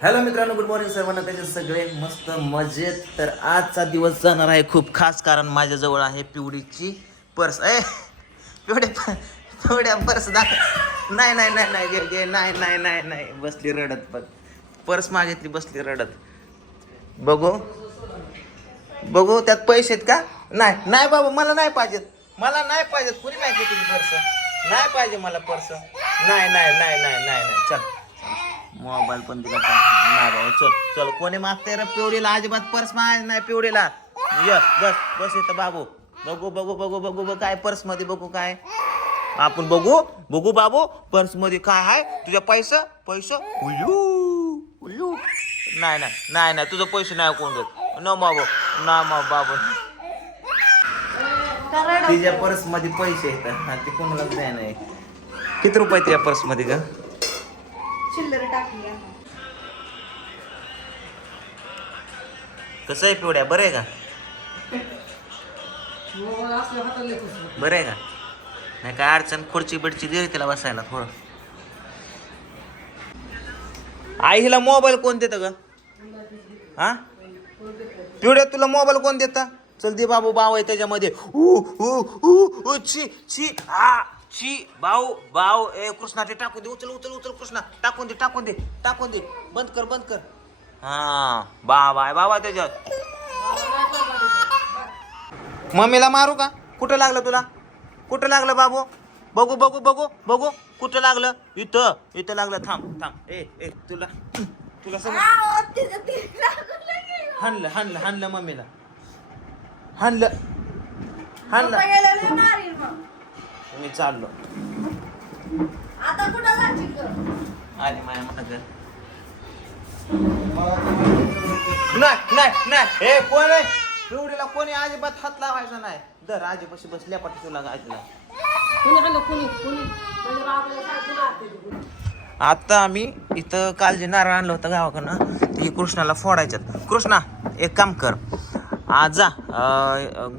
Hello मित्रांनो good morning सर्वांना. त्याचे सगळे? मस्त मजेत. तर आजचा दिवस जाणार आहे खूप खास कारण माझ्याजवळ आहे पिवडीची पर्स. ए पिवड्या पिवड्या पर्स दाख नाही नाही नाही नाही घे गे नाही नाही नाही नाही. बसली रडत बघ पर्स मागितली बसली रडत. बघू. बघू त्यात पैसे आहेत का? नाही नाही बाबा मला नाही पाहिजेत. मला नाही पाहिजेत. कुणी नाही घेतली पर्स? नाही पाहिजे मला पर्स. नाही नाही नाही नाही नाही नाही. चल. मोबाईल पण दिला नाही भाऊ चल चल. कोणी मागते रे पिवडीला अजिबात पर्स माग नाही पिवडीला यस बस बस इथं बाबू. बघू बघू बघू बघू बघू काय पर्समध्ये बघू काय. आपण बघू बघू बाबू पर्समध्ये काय आहे? तुझ्या पैसा पैसा? उयू उयू नाही नाही नाही नाही तुझं पैसे नाही कोण देत. न बाबू ना मा बाबू. तिच्या पर्समध्ये पैसे येतात हा ते कोणालाच द्याय नाही. किती रुपये तुझ्या पर्समध्ये का चिल्लर टाकली कसं आहे पिवड्या? बरं आहे का? बरं आहे का? नाही काय अडचण खुर्ची बिडची दे रे तिला बसायला थोडं. आई हिला मोबाईल कोण देतं ग? हा? पिवड्या तुला मोबाईल कोण देता? चल दे बाबू बाव आहे त्याच्यामध्ये. ऊ ऊ ऊ ऊ छी छी आ. छी बाऊ बाऊ ए कृष्णा ते टाकून दे. उचल उचल उचल कृष्णा. टाकून दे टाकून दे टाकून दे. बंद कर बंद कर. हा बाबा आहे बाबा त्याच्यात. मम्मीला मारू का? कुठं लागलं तुला? कुठं लागलं बाबू? बघू बघू बघू बघू. कुठं लागलं? इथं इथं लागलं. थांब थांब. ए ए तुला तुला समज हाणलं हाणलं हाणलं मम्मीला. हाणलं. हाणलं. मी चाललो. आता कुठं जाशील? आली माझ्या मागं. नाही नाही नाही. हे कोण आहे? पिवडीला कोणी अजिबात हात लावायचा नाही. दर आजीपाशी बसल्या पाठी तुला आजीला. आता आम्ही इथं काल जे नारळ आणलं होतं गावाकडनं. ती कृष्णाला फोडायच्यात. कृष्णा एक काम कर. आज जा.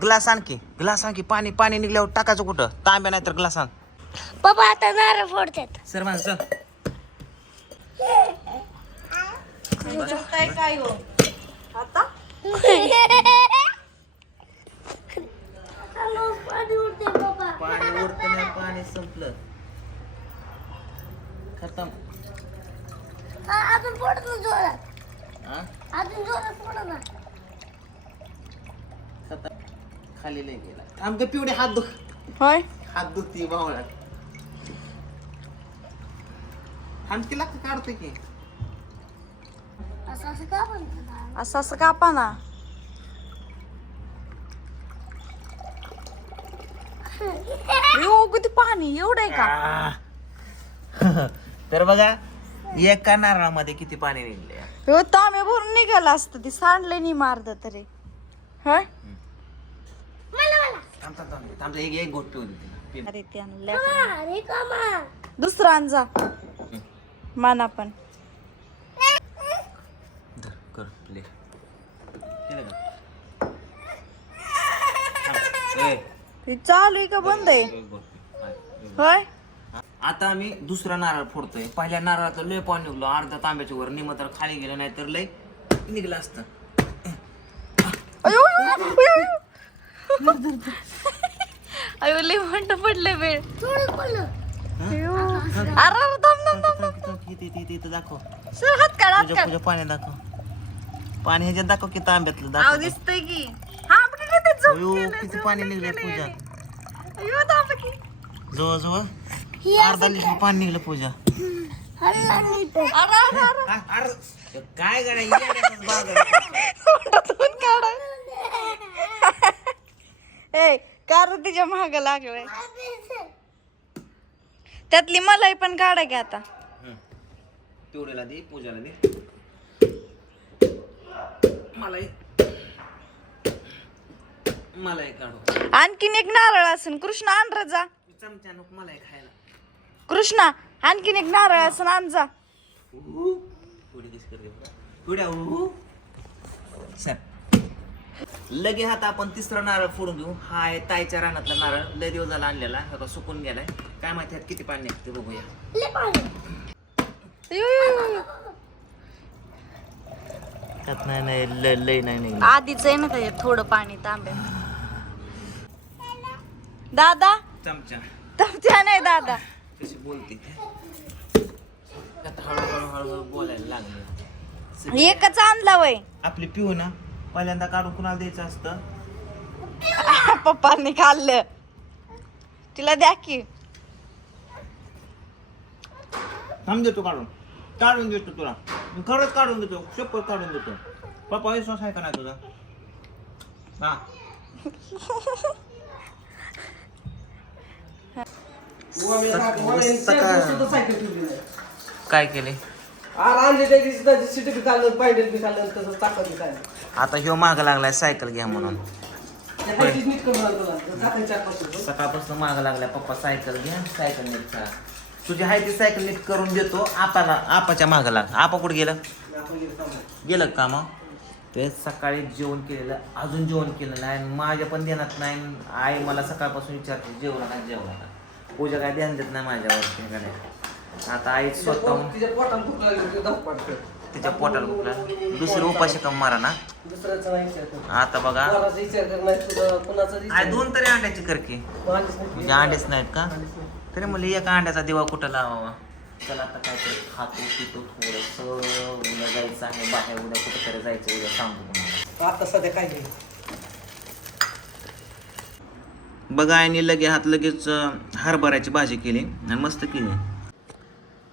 ग्लास आणखी ग्लास आणखी पाणी पाणी निघल्यावर टाकायचं कुठं? तांब्या नाही तर ग्लास आण. पप्पा आता नारळ फोडतात. सर माझं चल काय काय हो आता पाणी उरत नाही संपलं. खतम. आ- अजून फोडत ना जोरात. हा अजून जोरात फोड ना खतम खाली लय गेला. पिवडे हात दुख होय? हात दुखती आणखी लागतं की असं असं का असं असं कापा ना यो किती पाणी एवढं आहे का. तर बघा एका नारळामध्ये किती पाणी निघले यो तांबे भरून निघालं असतं ती सांडले नाही मारत तरी. होय? थांब थांब थांब. थांब एक एक गोट दे. अरे ते आणलं दुसरा आणजा माना पण. धर, कर प्ले केलं का? थांब. ए, ते चालू आहे का बंद आहे? एक गोट पि. हाय, एक गोट. होय? आता आम्ही दुसरा नारळ फोडतोय. पहिल्या नारळाचं लय पाणी निघलो. अर्धा तांब्याच्या वर निम तर खाली गेलं नाही तर लय निघलं असतं. अयो अयो, अयो. अयो. लय म्हणत पडले वेळ. थोडं पडलं. अयो. अरे इथं- इथं- इथं- इथं दाखव. सर हात काढ हात दाखव. पाणी ह्याच्यात दाखव की तांब्यातलं आव दाखव दिसतंय की. हा आपण इकडे ते झोप अयो, केलंय, किती झोप पाणी निघलंय केलंय. पूजा अयो थांब की. जवळ जवळ अर्धा लिटर पाणी निघलं पूजा. अरे अरे अरे. काय गड्या, ए कार तिच्या महाग लागलाय. त्यातली मलाई पण काढा की आता. पिवळीला दे पूजाला दे. मला मला एक काढू. आणखीन एक नारळ असेल कृष्ण आण जा. चमच्या नको मला एक खायला. कृष्णा आणखीन एक नारळ असेल आण जा. पुढे दिस कर दे. पुढे उहू. सर लगे हात आपण तिसरा नारळ फोडून घेऊ हा आहे ताईच्या रानातला नारळ. लय दिवस झाला आणलेला. हा का सुकून गेलाय. काय माहिती ह्यात किती पाणी बघूया. अयो, अयो. त्यात नाही नाही लय लय नाही नाही. आधीच आहे ना त्याच्यात थोडं पाणी तांब्यात दादा? चमचा. तुमच्या नाही दादा. कशी बोलते. आता हळूहळू हळूहळू बोलायला लागले. एकच आणला वय. आपली पिऊ ना. पहिल्यांदा काढून कुणाला द्यायचं असतं? पप्पांनी खाल्लं. तिला द्या की. थांब देतो काढून. काढून देतो तुला. मी खरंच काढून देतो. शपथ काढून देतो. पप्पा विश्वास आहे का नाही तुझा? हा. काय केले? आता ह्यो माग लागलाय सायकल घ्या म्हणून. सकाळपासून माग लागलाय पप्पा सायकल घ्या सायकल नीट करा. तुझी आहे ती सायकल नीट करून देतो आपाला आपाच्या माग लाग. आपा कुठे गेलं? गेलं का मग? ते सकाळी जेवण केलेलं अजून जेवण केलं नाही माझ्या पण ध्यानात नाही. आई मला सकाळपासून विचारते जेवला नाही जेवला का पूजा काय ध्यान देत नाही माझ्यावरती. कडे आता आई स्वतःहून तिच्या पोटाला भुकला दुसरी उपाशी कम मारा ना. आता बघा. आय दोन तरी अंड्याची करकी म्हणजे अंडेच नाहीत का? तरी म्हणलं एका अंड्याचा दिवा कुठं लावावा? चला आता काहीतरी खातो पितो थोडंसं उद्या जायचं आहे बाहेर उद्या कुठं तरी जायचं उद्या सांगतो तुम्हाला. आता सध्या काय नाही. बघा आणि लगे हात लगेच अं, हरभऱ्याची भाजी केली आणि मस्त केली.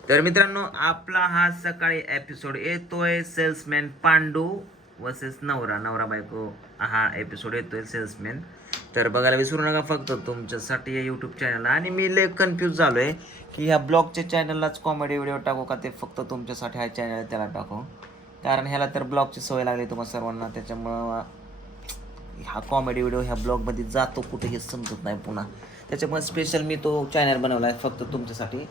तर मित्रांनो आपला हा सकाळी एपिसोड येतोय सेल्समॅन पांडू वर्सेस नवरा. नवरा बायको हा एपिसोड येतोय सेल्समॅन तर बघायला विसरू नका फक्त तुमच्यासाठी या यूट्यूब चॅनलला आणि मी लय कन्फ्यूज झालो आहे की ह्या ब्लॉगच्या चॅनललाच कॉमेडी व्हिडिओ टाकू का ते फक्त तुमच्यासाठी हा चॅनल त्याला टाकू? कारण ह्याला तर ब्लॉगची सवय लागली तुम्हाला सर्वांना. त्याच्यामुळं हा कॉमेडी व्हिडिओ ह्या ब्लॉगमध्ये जातो कुठे हे समजत नाही पुन्हा. त्याच्यामुळे स्पेशल मी तो चॅनल बनवला आहे फक्त तुमच्यासाठी.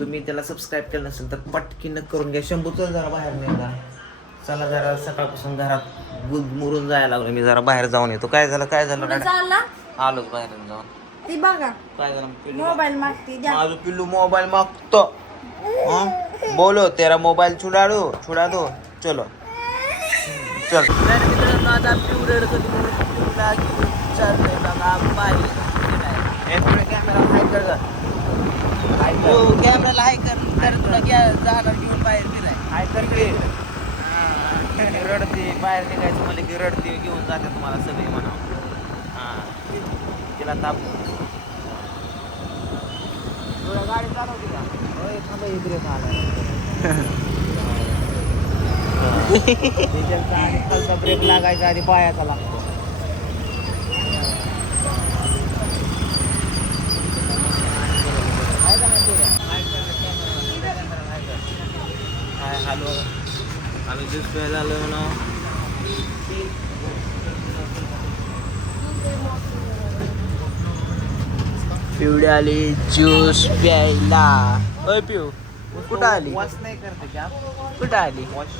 तुम्ही त्याला सबस्क्राईब केलं नसेल तर पटकीनं करून घ्या. शंभूचं जरा बाहेर का चला जरा सकाळपासून घरात मुरून जायला लागलो. मी जरा बाहेर जाऊन येतो. काय झालं? काय झालं? चालला? आलोच बाहेर जाऊन. ती बघा. काय झालं? पिल्लू मोबाईल मागती द्या. माझं पिल्लू मोबाईल मागतो. हं? बोलो तेरा मोबाईल छुडा दो छुडा दो चलो. चल मित्रांनो कॅमेराला हाय कर तर तुला घ्या जाणार घेऊन बाहेर फिराय. हाय कर की रडते बाहेर निघायचं म्हणलं की रडते घेऊन जाते तुम्हाला सगळी म्हणा. हां. तिला ताप. तुला गाडी चालवते का? होय थांबा इकडे खालचा ब्रेक लागायचा आधी पायाचा लागतो. आम्ही ज्यूस प्यायला आलो ना पिवडी आली ज्यूस प्यायला. ओय पिऊ कुठं आली? वॉश नाही करते का? कुठं आली? वॉश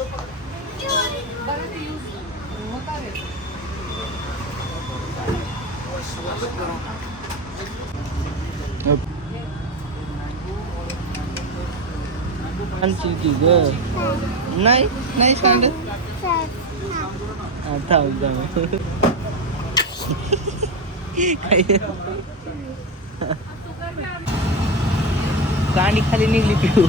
की ग? नाही? नाही सांगत? आता कांडी खाली निघली पिऊ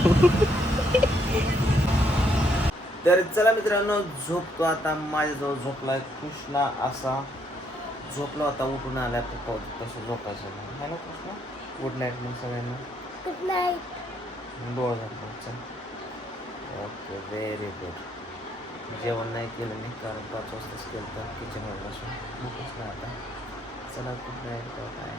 तर चला मित्रांनो झोपतो आता. माझ्याजवळ झोपलाय कृष्णा असा. झोपला होता उठून आलाय पप्पा. कसं झोपायचं है ना कृष्णा? गुड नाईट मग सगळ्यांना. गुड नाईट डोळ झालं चल ओके व्हेरी गुड जेवण नाही केलं मी कारण पाच वाजताच केलं तर किचनवर बसून भूकच नाही आता. चला खूप नाईट काय